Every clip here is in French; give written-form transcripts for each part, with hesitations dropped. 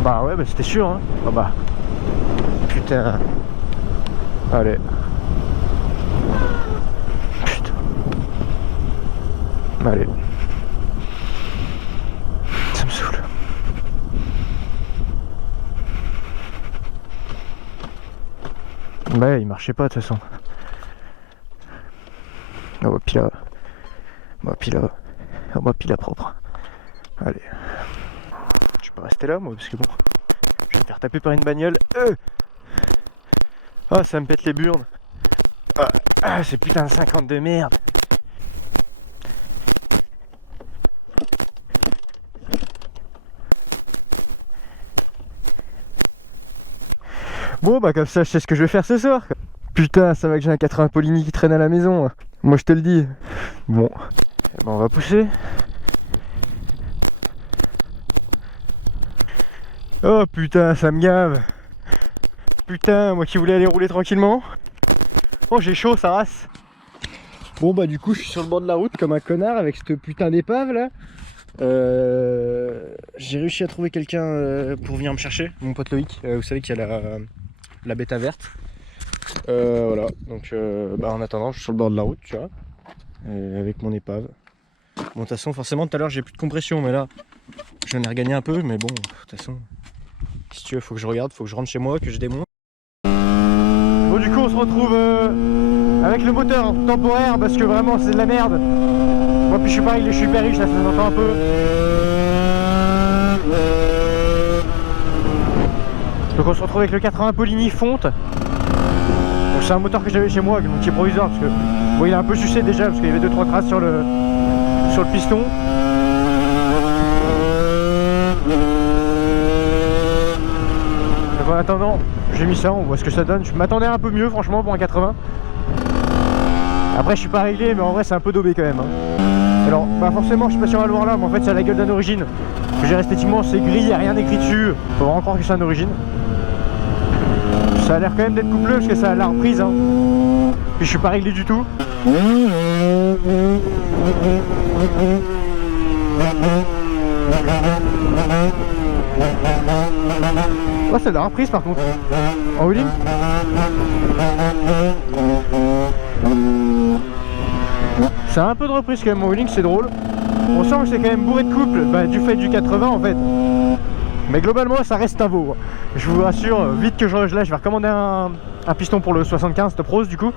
Ah bah ouais, bah c'était sûr, hein. Ah bah. Putain. Allez. Putain. Allez. Ça me saoule. Bah il marchait pas de toute façon. Ah bah puis là. Bah puis là. Ah bah puis là propre. Allez. Je peux rester là moi parce que bon. Je vais me faire taper par une bagnole. Ah ça me pète les burnes. Ah c'est putain de 50 de merde. Bon bah comme ça je sais ce que je vais faire ce soir. Putain ça va que j'ai un 80 Polini qui traîne à la maison. Moi je te le dis. Bon. Eh ben, on va pousser. Oh putain ça me gave. Putain moi qui voulais aller rouler tranquillement. Oh j'ai chaud ça race. Bon bah du coup je suis sur le bord de la route comme un connard avec cette putain d'épave là. J'ai réussi à trouver quelqu'un pour venir me chercher, mon pote Loïc, vous savez qu'il y a la bêta verte. Voilà, donc bah, en attendant je suis sur le bord de la route, tu vois, avec mon épave. Bon de toute façon forcément tout à l'heure j'ai plus de compression mais là j'en ai regagné un peu mais bon de toute façon si tu veux faut que je regarde, faut que je rentre chez moi, que je démonte. Bon du coup on se retrouve avec le moteur temporaire parce que vraiment c'est de la merde. Moi puis je suis pareil, je suis hyper riche là, ça s'entend un peu. Donc on se retrouve avec le 80 Polini fonte. Donc c'est un moteur que j'avais chez moi, qui est provisoire parce que bon il a un peu sucé déjà parce qu'il y avait 2-3 traces sur le piston. Donc en attendant, j'ai mis ça, on voit ce que ça donne. Je m'attendais un peu mieux franchement pour un 80. Après je suis pas réglé mais en vrai c'est un peu daubé quand même. Alors bah forcément je sais pas si on va le voir là mais en fait c'est à la gueule d'un origine. J'ai esthétiquement c'est gris, il n'y a rien écrit dessus. Faut vraiment croire que c'est un origine. Ça a l'air quand même d'être coupleux parce que ça a la reprise hein. Puis je suis pas réglé du tout. Oh c'est de la reprise par contre. En wheeling. C'est un peu de reprise quand même en wheeling, c'est drôle. On sent que c'est quand même bourré de couple bah, du fait du 80 en fait. Mais globalement ça reste un veau. Je vous rassure, vite que là je vais recommander un piston pour le 75 Top Rose du coup.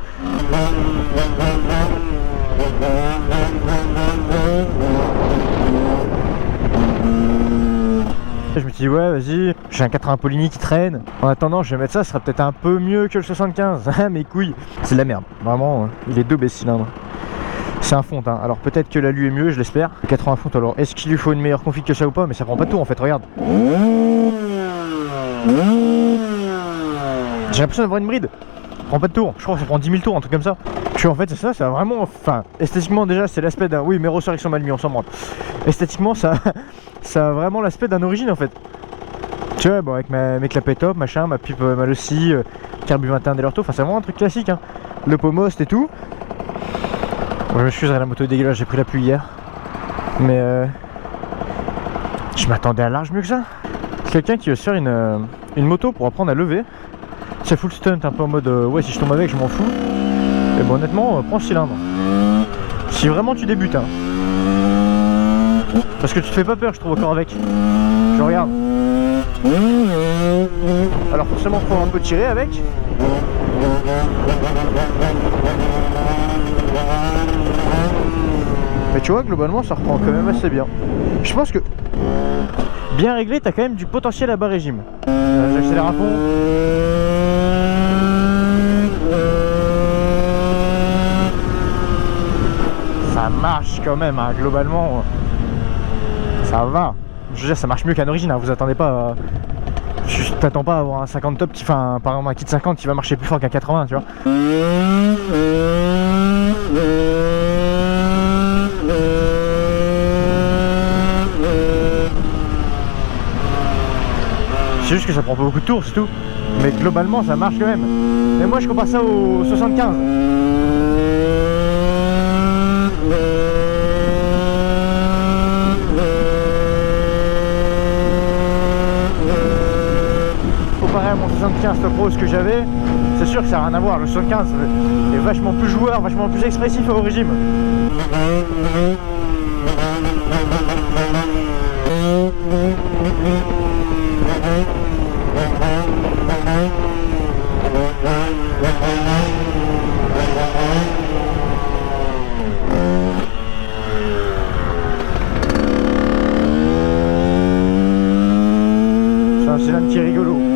Je me suis dit ouais vas-y, j'ai un 80 Polini qui traîne. En attendant je vais mettre ça, ce sera peut-être un peu mieux que le 75. Mes couilles, c'est de la merde. Vraiment, il est 2 B cylindres. C'est un fonte hein. Alors peut-être que l'alu est mieux, je l'espère. Le 80 fonte alors est-ce qu'il lui faut une meilleure config que ça ou pas? Mais ça prend pas de tour en fait, regarde. J'ai l'impression d'avoir une bride. Ça prend pas de tour, je crois que ça prend 10 000 tours, un truc comme ça. Puis en fait c'est ça, ça a vraiment... Enfin, esthétiquement déjà c'est l'aspect d'un... Oui mes ressorts ils sont mal mis, on s'en branle. Esthétiquement ça a vraiment l'aspect d'un origine en fait. Tu vois, bon avec mes clapets top, machin, ma pipe mal aussi, carbu 21 Delorto, enfin c'est vraiment un truc classique hein. Le pomost et tout. Bon, je m'excuse, la moto est dégueulasse, j'ai pris la pluie hier. Mais je m'attendais à large mieux que ça. Quelqu'un qui veut se faire une moto pour apprendre à lever. C'est full stunt, un peu en mode ouais si je tombe avec je m'en fous. Et bon honnêtement, prends le cylindre. Si vraiment tu débutes hein. Parce que tu te fais pas peur je trouve encore avec. Je regarde. Alors forcément faut un peu tirer avec. Mais tu vois globalement ça reprend quand même assez bien. Je pense que bien réglé t'as quand même du potentiel à bas régime. J'accélère à fond. Ça marche quand même hein, globalement. Ça va. Je veux dire ça marche mieux qu'un origine hein, vous attendez pas tu t'attends pas à avoir un 50 top qui, enfin par exemple un kit 50 qui va marcher plus fort qu'un 80 tu vois. C'est juste que ça prend pas beaucoup de tours c'est tout. Mais globalement ça marche quand même. Mais moi je compare ça au 75. 75 Top Pro ce que j'avais, c'est sûr que ça n'a rien à voir. Le 75 est vachement plus joueur, vachement plus expressif au régime. C'est un cylindre qui est rigolo.